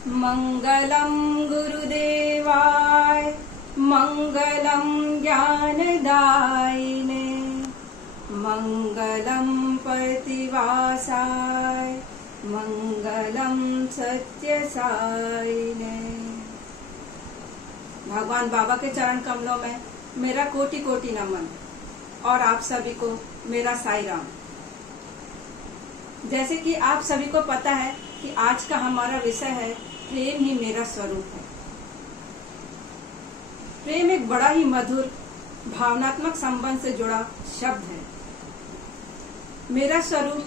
मंगलम गुरुदेवाय मंगलम ज्ञानदायिने मंगलम प्रतिवासाय मंगलम सत्यसायिने। भगवान बाबा के चरण कमलों में मेरा कोटि कोटि नमन और आप सभी को मेरा साई राम। जैसे कि आप सभी को पता है कि आज का हमारा विषय है प्रेम ही मेरा स्वरूप है। प्रेम एक बड़ा ही मधुर भावनात्मक संबंध से जुड़ा शब्द है। मेरा स्वरूप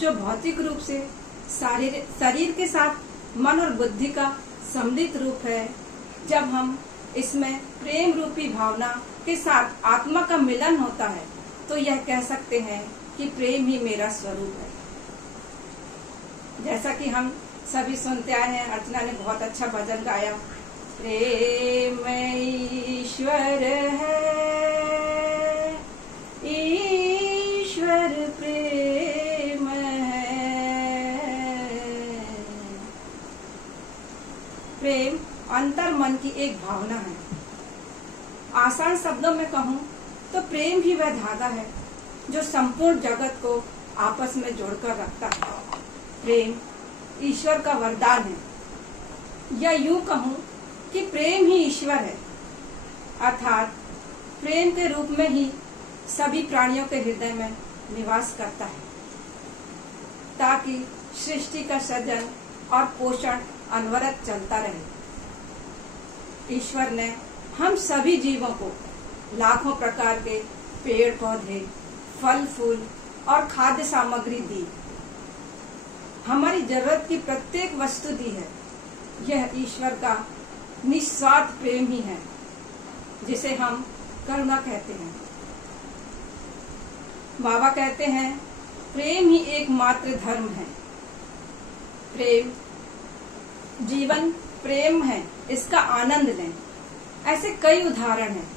जो भौतिक रूप से शरीर के साथ मन और बुद्धि का सम्मिलित रूप है, जब हम इसमें प्रेम रूपी भावना के साथ आत्मा का मिलन होता है तो यह कह सकते हैं कि प्रेम ही मेरा स्वरूप है। जैसा कि हम सभी सुनते आए हैं, अर्चना ने बहुत अच्छा भजन गाया, प्रेम ईश्वर है, ईश्वर प्रेम है। प्रेम अंतर मन की एक भावना है। आसान शब्दों में कहूँ तो प्रेम ही वह धागा है जो संपूर्ण जगत को आपस में जोड़कर रखता है। प्रेम ईश्वर का वरदान है, या यूं कहूँ कि प्रेम ही ईश्वर है, अर्थात प्रेम के रूप में ही सभी प्राणियों के हृदय में निवास करता है, ताकि सृष्टि का सृजन और पोषण अनवरत चलता रहे। ईश्वर ने हम सभी जीवों को लाखों प्रकार के पेड़ पौधे, फल फूल और खाद्य सामग्री दी, हमारी जरूरत की प्रत्येक वस्तु दी है। यह ईश्वर का निस्वार्थ प्रेम ही है, जिसे हम करुणा कहते हैं। बाबा कहते हैं प्रेम ही एकमात्र धर्म है। प्रेम जीवन प्रेम है, इसका आनंद लें। ऐसे कई उदाहरण हैं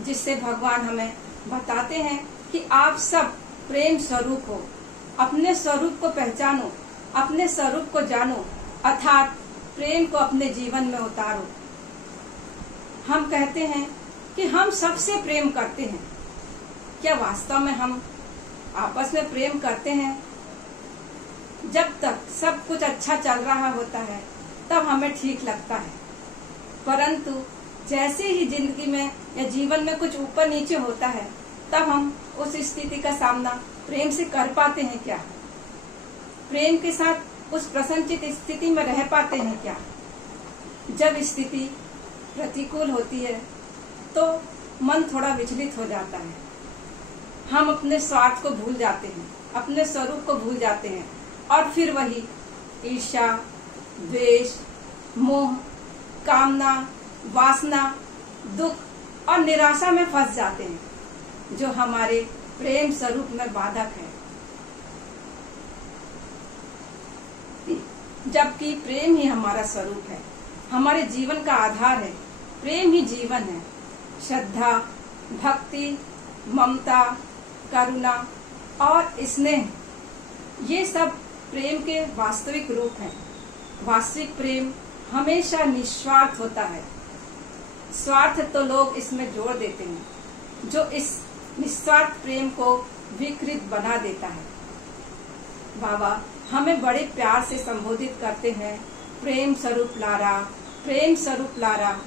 जिससे भगवान हमें बताते हैं कि आप सब प्रेम स्वरूप हो। अपने स्वरूप को पहचानो, अपने स्वरूप को जानो, अर्थात प्रेम को अपने जीवन में उतारो। हम कहते हैं कि हम सबसे प्रेम करते हैं। क्या वास्तव में हम आपस में प्रेम करते हैं? जब तक सब कुछ अच्छा चल रहा होता है तब हमें ठीक लगता है, परंतु जैसे ही जिंदगी में या जीवन में कुछ ऊपर नीचे होता है तब हम उस स्थिति का सामना प्रेम से कर पाते हैं क्या? प्रेम के साथ उस प्रसन्नचित स्थिति में रह पाते हैं क्या? जब स्थिति प्रतिकूल होती है तो मन थोड़ा विचलित हो जाता है। हम अपने स्वार्थ को भूल जाते हैं, अपने स्वरूप को भूल जाते हैं और फिर वही ईर्ष्या, द्वेष, मोह, कामना, वासना, दुख और निराशा में फंस जाते हैं, जो हमारे प्रेम स्वरूप में बाधक है। जबकि प्रेम ही हमारा स्वरूप है, हमारे जीवन का आधार है। प्रेम ही जीवन है। श्रद्धा, भक्ति, ममता, करुणा और स्नेह, ये सब प्रेम के वास्तविक रूप हैं। वास्तविक प्रेम हमेशा निस्वार्थ होता है। स्वार्थ तो लोग इसमें जोड़ देते हैं, जो इस निस्वार्थ प्रेम को विकृत बना देता है। बाबा हमें बड़े प्यार से संबोधित करते हैं, प्रेम स्वरूप लारा, प्रेम स्वरूप लारा।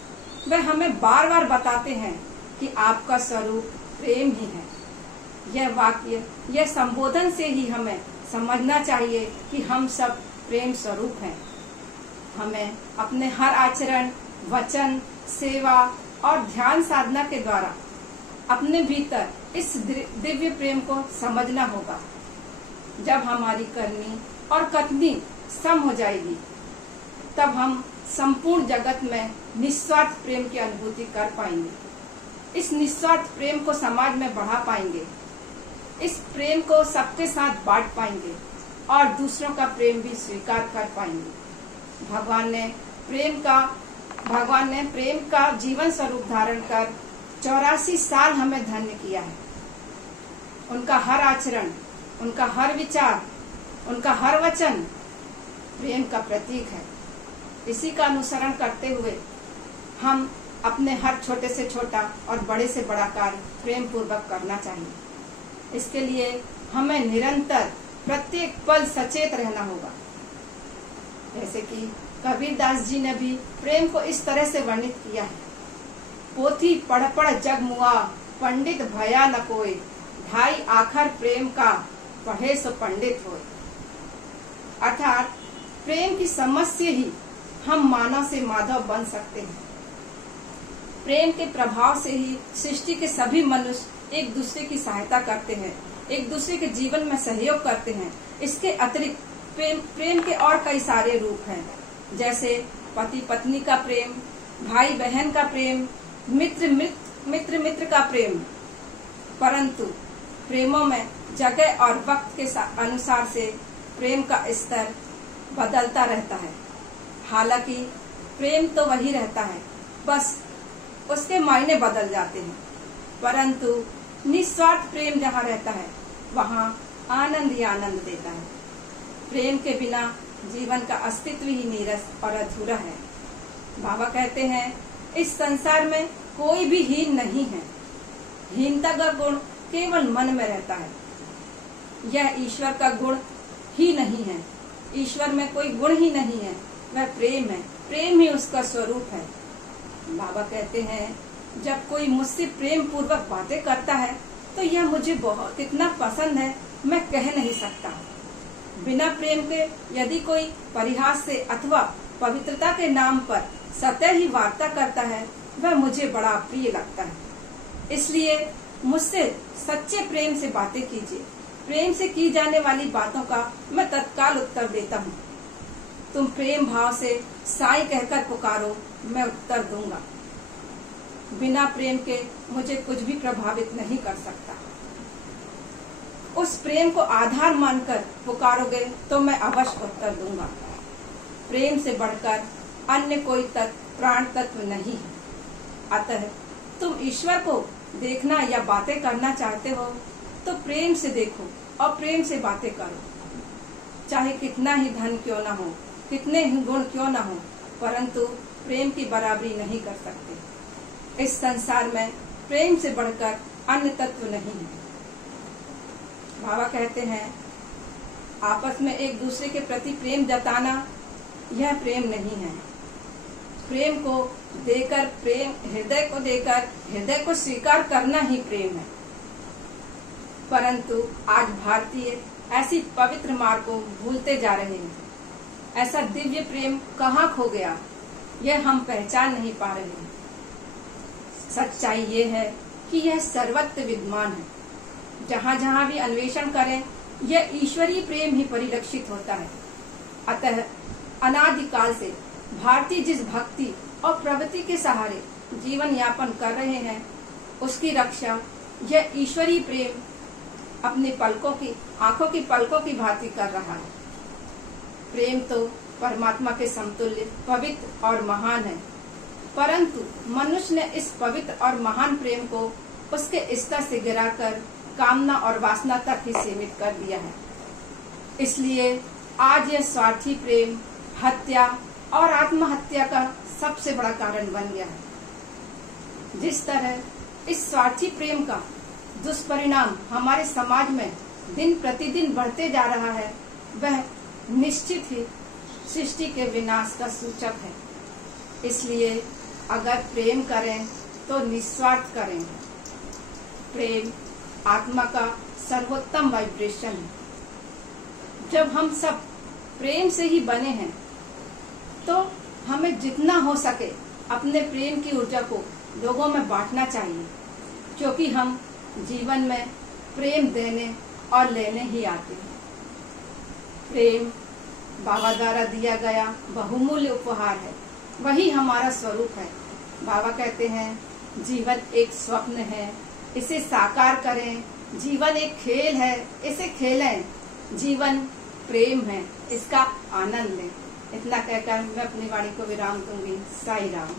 वह हमें बार बार बताते हैं कि आपका स्वरूप प्रेम ही है। यह वाक्य, यह संबोधन से ही हमें समझना चाहिए कि हम सब प्रेम स्वरूप हैं। हमें अपने हर आचरण, वचन, सेवा और ध्यान साधना के द्वारा अपने भीतर इस दिव्य प्रेम को समझना होगा। जब हमारी करनी और कथनी सम हो जाएगी तब हम संपूर्ण जगत में निस्वार्थ प्रेम की अनुभूति कर पाएंगे। इस निस्वार्थ प्रेम को समाज में बढ़ा पाएंगे। इस प्रेम को सबके साथ बांट पाएंगे और दूसरों का प्रेम भी स्वीकार कर पाएंगे। भगवान ने प्रेम का जीवन स्वरूप धारण कर 84 साल हमें धन्य किया है। उनका हर आचरण, उनका हर विचार, उनका हर वचन प्रेम का प्रतीक है। इसी का अनुसरण करते हुए हम अपने हर छोटे से छोटा और बड़े से बड़ा कार्य प्रेम पूर्वक करना चाहिए। इसके लिए हमें निरंतर प्रत्येक पल सचेत रहना होगा। जैसे कि कबीरदास जी ने भी प्रेम को इस तरह से वर्णित किया है, पोथी पढ़ पढ़ जग मुआ, पंडित भया न कोई, ढाई आखर प्रेम का, पढ़े सो पंडित होए। अर्थात प्रेम की समझ से ही हम मानव से माधव बन सकते हैं। प्रेम के प्रभाव से ही सृष्टि के सभी मनुष्य एक दूसरे की सहायता करते हैं, एक दूसरे के जीवन में सहयोग करते हैं। इसके अतिरिक्त प्रेम के और कई सारे रूप हैं, जैसे पति पत्नी का प्रेम, भाई बहन का प्रेम, मित्र का प्रेम। परंतु प्रेमों में जगह और वक्त के अनुसार से प्रेम का स्तर बदलता रहता है। हालांकि प्रेम तो वही रहता है, बस उसके मायने बदल जाते हैं। परंतु निस्वार्थ प्रेम जहाँ रहता है वहाँ आनंद ही आनंद देता है। प्रेम के बिना जीवन का अस्तित्व ही नीरस और अधूरा है। बाबा कहते हैं, इस संसार में कोई भी हीन नहीं है। हीनता का गुण केवल मन में रहता है। यह ईश्वर का गुण ही नहीं है। ईश्वर में कोई गुण ही नहीं है, वह प्रेम है। प्रेम ही उसका स्वरूप है। बाबा कहते हैं, जब कोई मुझसे प्रेम पूर्वक बातें करता है तो यह मुझे बहुत कितना पसंद है, मैं कह नहीं सकता। बिना प्रेम के यदि कोई परिहास से अथवा पवित्रता के नाम पर सतह ही वार्ता करता है, वह मुझे बड़ा प्रिय लगता है। इसलिए मुझसे सच्चे प्रेम से बातें कीजिए। प्रेम से की जाने वाली बातों का मैं तत्काल उत्तर देता हूँ। तुम प्रेम भाव से साईं कहकर पुकारो, मैं उत्तर दूंगा। बिना प्रेम के मुझे कुछ भी प्रभावित नहीं कर सकता। उस प्रेम को आधार मानकर पुकारोगे तो मैं अवश्य उत्तर दूंगा। प्रेम से बढ़कर अन्य कोई प्राण तत्व नहीं है। अतः तुम ईश्वर को देखना या बातें करना चाहते हो तो प्रेम से देखो और प्रेम से बातें करो। चाहे कितना ही धन क्यों ना हो, कितने ही गुण क्यों ना हो, परंतु प्रेम की बराबरी नहीं कर सकते। इस संसार में प्रेम से बढ़कर अन्य तत्व नहीं है। बाबा कहते हैं, आपस में एक दूसरे के प्रति प्रेम जताना यह प्रेम नहीं है। प्रेम को देकर, प्रेम हृदय को देकर हृदय को स्वीकार करना ही प्रेम है। परंतु आज भारतीय ऐसी पवित्र मार्ग को भूलते जा रहे हैं। ऐसा दिव्य प्रेम कहाँ खो गया, यह हम पहचान नहीं पा रहे हैं। सच्चाई ये है कि यह सर्वत्र विद्यमान है। जहाँ जहाँ भी अन्वेषण करें, यह ईश्वरीय प्रेम ही परिलक्षित होता है। अतः अनादिकाल से भारतीय जिस भक्ति और प्रवृत्ति के सहारे जीवन यापन कर रहे हैं, उसकी रक्षा यह ईश्वरीय प्रेम अपनी आंखों की पलकों की भांति कर रहा है। प्रेम तो परमात्मा के समतुल्य पवित्र और महान है, परंतु मनुष्य ने इस पवित्र और महान प्रेम को उसके स्तर से गिराकर कामना और वासना तक ही सीमित कर दिया है। इसलिए आज यह स्वार्थी प्रेम हत्या और आत्महत्या का सबसे बड़ा कारण बन गया है। जिस तरह इस स्वार्थी प्रेम का दुष्परिणाम हमारे समाज में दिन प्रतिदिन बढ़ते जा रहा है, वह निश्चित ही सृष्टि के विनाश का सूचक है। इसलिए अगर प्रेम करें तो निस्वार्थ करें। प्रेम आत्मा का सर्वोत्तम वाइब्रेशन है। जब हम सब प्रेम से ही बने हैं तो हमें जितना हो सके अपने प्रेम की ऊर्जा को लोगों में बांटना चाहिए, क्योंकि हम जीवन में प्रेम देने और लेने ही आते हैं। प्रेम बाबा द्वारा दिया गया बहुमूल्य उपहार है, वही हमारा स्वरूप है। बाबा कहते हैं, जीवन एक स्वप्न है, इसे साकार करें। जीवन एक खेल है, इसे खेलें। जीवन प्रेम है, इसका आनंद लें। इतना कहकर मैं अपनी वाणी को विराम दूंगी। साई राम।